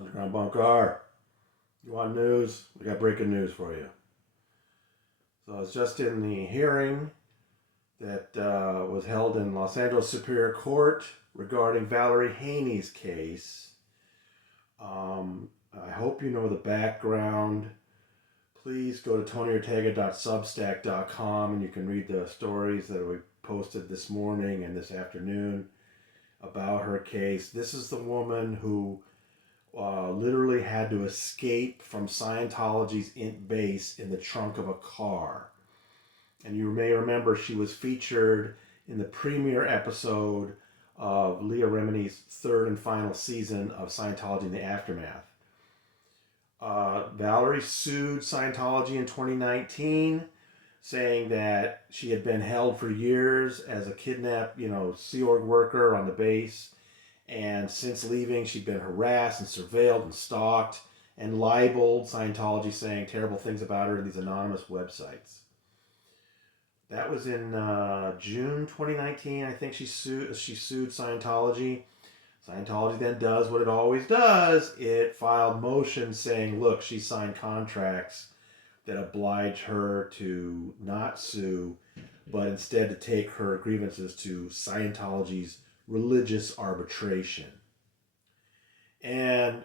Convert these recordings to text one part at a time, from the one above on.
Underground Bunker. You want news? We got breaking news for you. So I was just in the hearing that was held in Los Angeles Superior Court regarding Valerie Haney's case. I hope you know the background. Please go to tonyortega.substack.com and you can read the stories that we posted this morning and this afternoon about her case. This is the woman who literally had to escape from Scientology's base in the trunk of a car. And you may remember she was featured in the premiere episode of Leah Remini's third and final season of Scientology in the Aftermath. Valerie sued Scientology in 2019, saying that she had been held for years as a kidnapped, Sea Org worker on the base. And since leaving, she'd been harassed and surveilled and stalked and libeled, Scientology saying terrible things about her in these anonymous websites. That was in June 2019. I think she sued Scientology. Scientology then does what it always does. It filed motions saying, look, she signed contracts that oblige her to not sue, but instead to take her grievances to Scientology's religious arbitration. And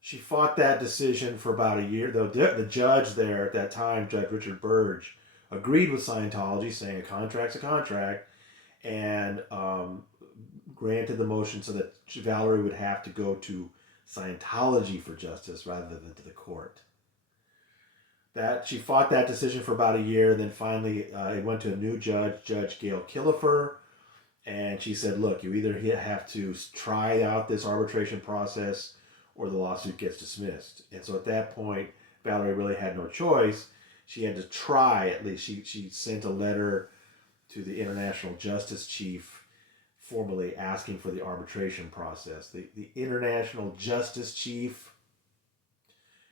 she fought that decision for about a year. The judge there at that time, Judge Richard Burge, agreed with Scientology, saying a contract's a contract, and granted the motion so that Valerie would have to go to Scientology for justice rather than to the court. That she fought that decision for about a year, then finally it went to a new judge, Judge Gail Killefer, and she said, look, you either have to try out this arbitration process or the lawsuit gets dismissed. And so at that point, Valerie really had no choice. She had to try, at least. She sent a letter to the International Justice Chief formally asking for the arbitration process. The International Justice Chief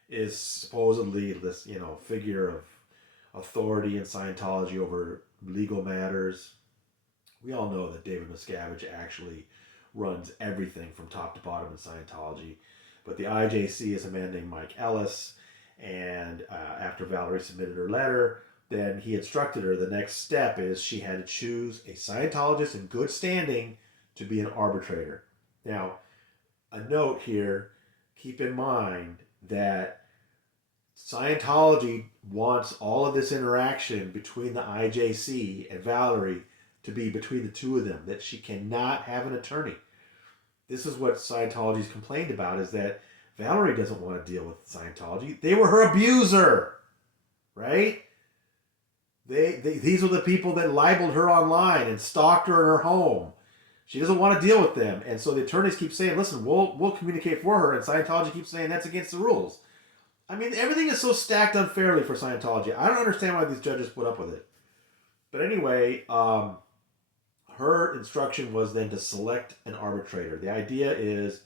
is supposedly this, figure of authority in Scientology over legal matters. We all know that David Miscavige actually runs everything from top to bottom in Scientology. But the IJC is a man named Mike Ellis. And after Valerie submitted her letter, then he instructed her the next step is she had to choose a Scientologist in good standing to be an arbitrator. Now, a note here, keep in mind that Scientology wants all of this interaction between the IJC and Valerie to be between the two of them, that she cannot have an attorney. This is what Scientology's complained about, is that Valerie doesn't want to deal with Scientology. They were her abuser, right? These are the people that libeled her online and stalked her in her home. She doesn't want to deal with them. And so the attorneys keep saying, listen, we'll communicate for her. And Scientology keeps saying that's against the rules. I mean, everything is so stacked unfairly for Scientology. I don't understand why these judges put up with it. But anyway, her instruction was then to select an arbitrator. The idea is,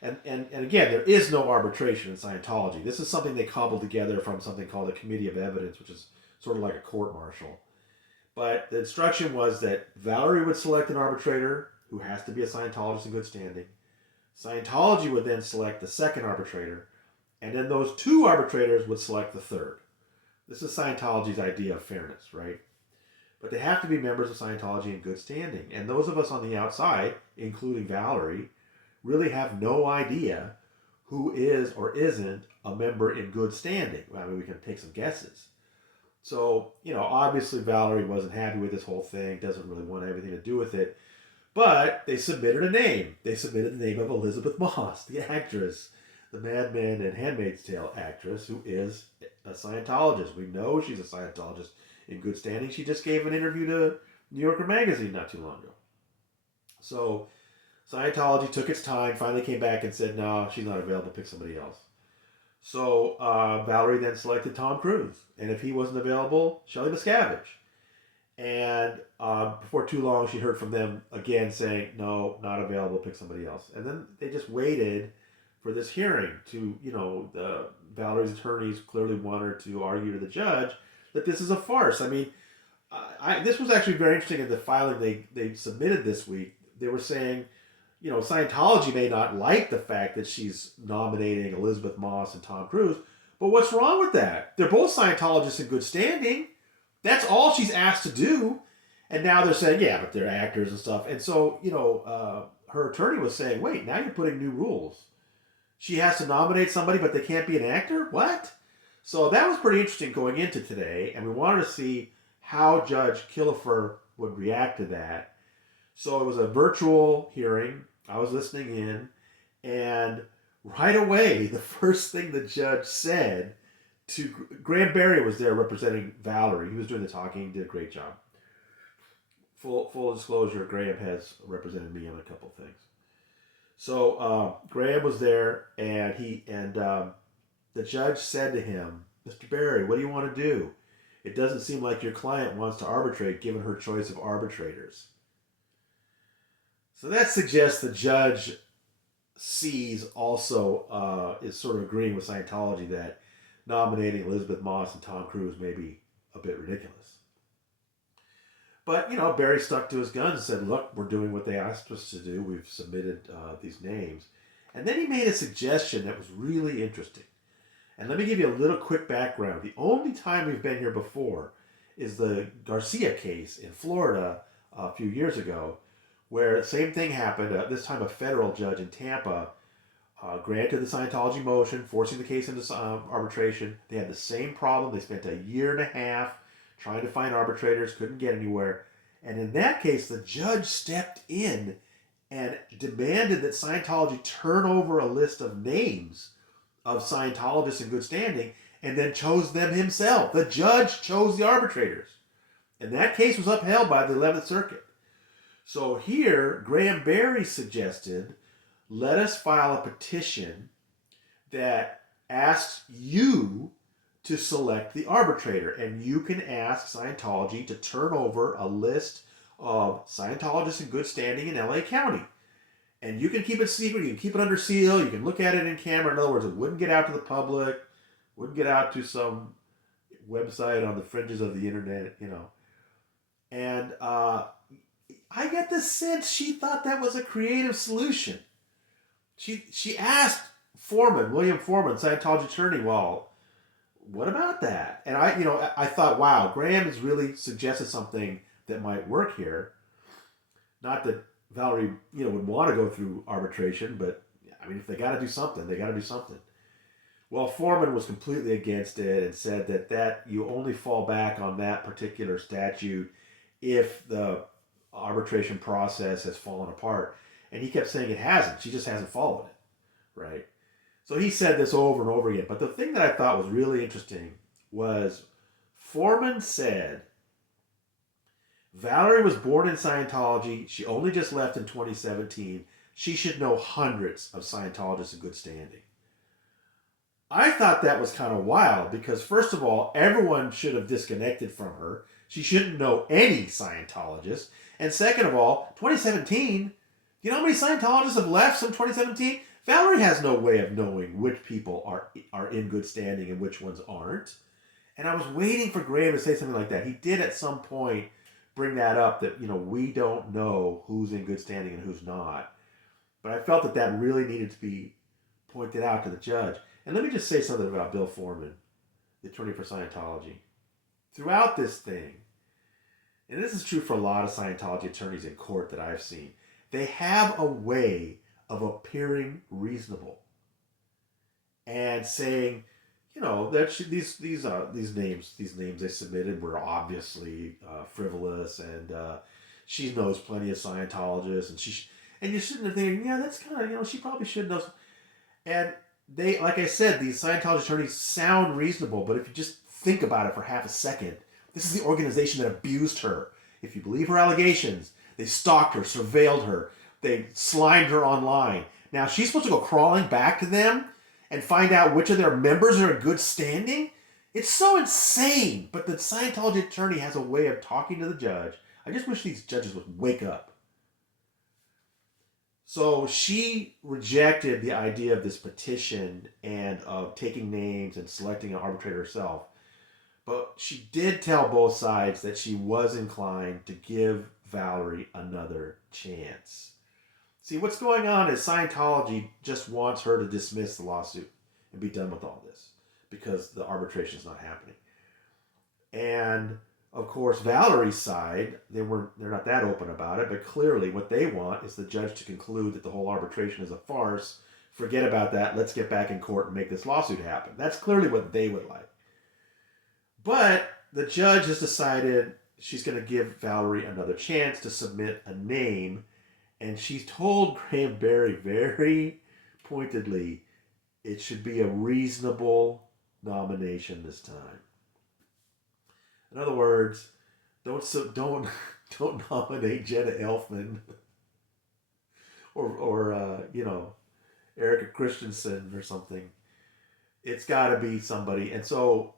and again, there is no arbitration in Scientology. This is something they cobbled together from something called a committee of evidence, which is sort of like a court-martial. But the instruction was that Valerie would select an arbitrator who has to be a Scientologist in good standing. Scientology would then select the second arbitrator, and then those two arbitrators would select the third. This is Scientology's idea of fairness, right? But they have to be members of Scientology in good standing. And those of us on the outside, including Valerie, really have no idea who is or isn't a member in good standing. I mean, we can take some guesses. So, obviously Valerie wasn't happy with this whole thing, doesn't really want anything to do with it. But they submitted a name. They submitted the name of Elizabeth Moss, the actress, the Mad Men and Handmaid's Tale actress, who is a Scientologist. We know she's a Scientologist in good standing. She just gave an interview to New Yorker magazine not too long ago. So Scientology took its time, finally came back and said, no, she's not available, pick somebody else. So Valerie then selected Tom Cruise. And if he wasn't available, Shelley Miscavige. And before too long, she heard from them again saying, no, not available, pick somebody else. And then they just waited for this hearing to, the Valerie's attorneys clearly wanted to argue to the judge that this is a farce. I mean, this was actually very interesting in the filing they submitted this week. They were saying, Scientology may not like the fact that she's nominating Elizabeth Moss and Tom Cruise, but what's wrong with that? They're both Scientologists in good standing. That's all she's asked to do. And now they're saying, yeah, but they're actors and stuff. And so, her attorney was saying, wait, now you're putting new rules. She has to nominate somebody, but they can't be an actor? What? So that was pretty interesting going into today, and we wanted to see how Judge Killefer would react to that. So it was a virtual hearing. I was listening in, and right away, the first thing the judge said to Graham Barry was there representing Valerie. He was doing the talking, he did a great job. Full disclosure, Graham has represented me on a couple things. So Graham was there, and the judge said to him, "Mr. Barry, what do you want to do? It doesn't seem like your client wants to arbitrate given her choice of arbitrators." So that suggests the judge sees also is sort of agreeing with Scientology that nominating Elizabeth Moss and Tom Cruise may be a bit ridiculous. But, Barry stuck to his guns and said, look, we're doing what they asked us to do. We've submitted these names. And then he made a suggestion that was really interesting. And let me give you a little quick background. The only time we've been here before is the Garcia case in Florida a few years ago, where the same thing happened. This time a federal judge in Tampa granted the Scientology motion, forcing the case into arbitration. They had the same problem. They spent a year and a half trying to find arbitrators, couldn't get anywhere. And in that case, the judge stepped in and demanded that Scientology turn over a list of names of Scientologists in good standing, and then chose them himself. The judge chose the arbitrators. And that case was upheld by the 11th Circuit. So here, Graham Barry suggested, let us file a petition that asks you to select the arbitrator. And you can ask Scientology to turn over a list of Scientologists in good standing in LA County. And you can keep it secret, you can keep it under seal, you can look at it in camera. In other words, it wouldn't get out to the public, wouldn't get out to some website on the fringes of the internet, And I get the sense she thought that was a creative solution. She asked William Foreman, Scientology attorney, well, what about that? And I thought, wow, Graham has really suggested something that might work here. Not that Valerie, would want to go through arbitration, but if they got to do something, they got to do something. Well, Foreman was completely against it and said that you only fall back on that particular statute if the arbitration process has fallen apart. And he kept saying it hasn't. She just hasn't followed it, right? So he said this over and over again. But the thing that I thought was really interesting was Foreman said, Valerie was born in Scientology. She only just left in 2017. She should know hundreds of Scientologists in good standing. I thought that was kind of wild because, first of all, everyone should have disconnected from her. She shouldn't know any Scientologists. And second of all, 2017, you know how many Scientologists have left since 2017? Valerie has no way of knowing which people are in good standing and which ones aren't. And I was waiting for Graham to say something like that. He did at some point bring that up, that, we don't know who's in good standing and who's not. But I felt that really needed to be pointed out to the judge. And let me just say something about Bill Foreman, the attorney for Scientology. Throughout this thing, and this is true for a lot of Scientology attorneys in court that I've seen, they have a way of appearing reasonable and saying, that these names they submitted were obviously frivolous, and she knows plenty of Scientologists, and you're sitting there thinking, yeah, that's kind of, she probably should know. And they, like I said, these Scientology attorneys sound reasonable, but if you just think about it for half a second, this is the organization that abused her. If you believe her allegations, they stalked her, surveilled her, they slimed her online. Now she's supposed to go crawling back to them and find out which of their members are in good standing? It's so insane. But the Scientology attorney has a way of talking to the judge. I just wish these judges would wake up. So she rejected the idea of this petition and of taking names and selecting an arbitrator herself. But she did tell both sides that she was inclined to give Valerie another chance. See, what's going on is Scientology just wants her to dismiss the lawsuit and be done with all this because the arbitration is not happening. And of course, Valerie's side, they're not that open about it, but clearly what they want is the judge to conclude that the whole arbitration is a farce. Forget about that. Let's get back in court and make this lawsuit happen. That's clearly what they would like. But the judge has decided she's going to give Valerie another chance to submit a name, and she's told Graham Barry very pointedly it should be a reasonable nomination this time. In other words, don't don't nominate Jenna Elfman or Erica Christensen or something. It's got to be somebody. And so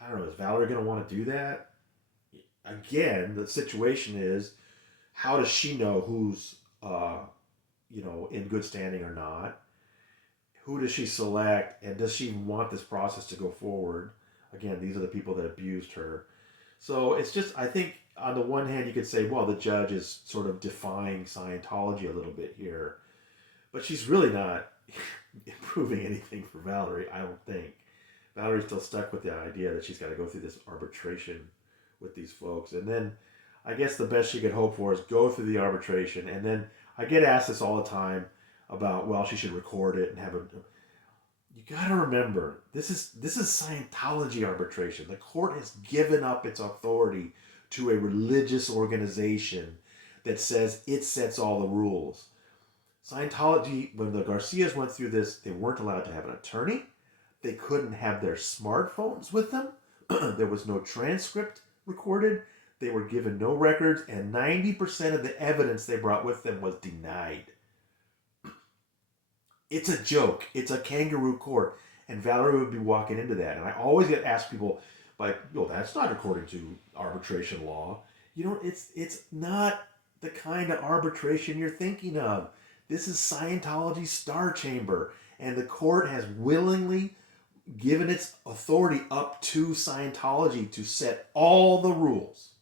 I don't know. Is Valerie going to want to do that? Again, the situation is, how does she know who's in good standing or not? Who does she select, and does she want this process to go forward? Again, these are the people that abused her. So it's just, I think, on the one hand, you could say, well, the judge is sort of defying Scientology a little bit here, but she's really not improving anything for Valerie, I don't think. Valerie's still stuck with the idea that she's got to go through this arbitration with these folks. And then I guess the best she could hope for is go through the arbitration. And then I get asked this all the time about, well, she should record it and have a. You got to remember, this is Scientology arbitration. The court has given up its authority to a religious organization that says it sets all the rules. Scientology, when the Garcias went through this, they weren't allowed to have an attorney. They couldn't have their smartphones with them. There was no transcript recorded. They were given no records, and 90% of the evidence they brought with them was denied. It's a joke. It's a kangaroo court. And Valerie would be walking into that. And I always get asked people, like, well, that's not according to arbitration law. It's not the kind of arbitration you're thinking of. This is Scientology's Star Chamber. And the court has willingly given its authority up to Scientology to set all the rules.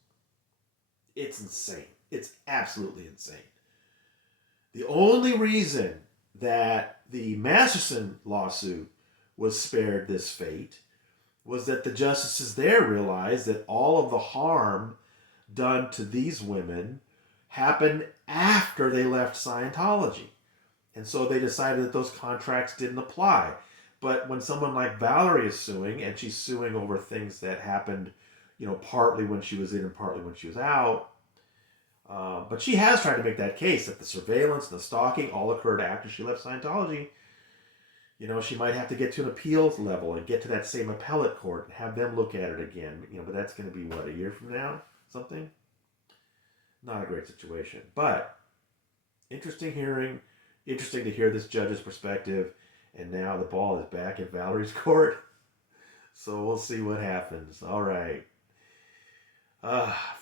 It's insane. It's absolutely insane. The only reason that the Masterson lawsuit was spared this fate was that the justices there realized that all of the harm done to these women happened after they left Scientology. And so they decided that those contracts didn't apply. But when someone like Valerie is suing, and she's suing over things that happened, partly when she was in and partly when she was out, but she has tried to make that case that the surveillance and the stalking all occurred after she left Scientology. She might have to get to an appeals level and get to that same appellate court and have them look at it again. But that's going to be, what, a year from now? Something? Not a great situation. But interesting hearing. Interesting to hear this judge's perspective. And now the ball is back in Valerie's court. So we'll see what happens. All right.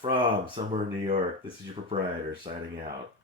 From somewhere in New York, this is your proprietor signing out.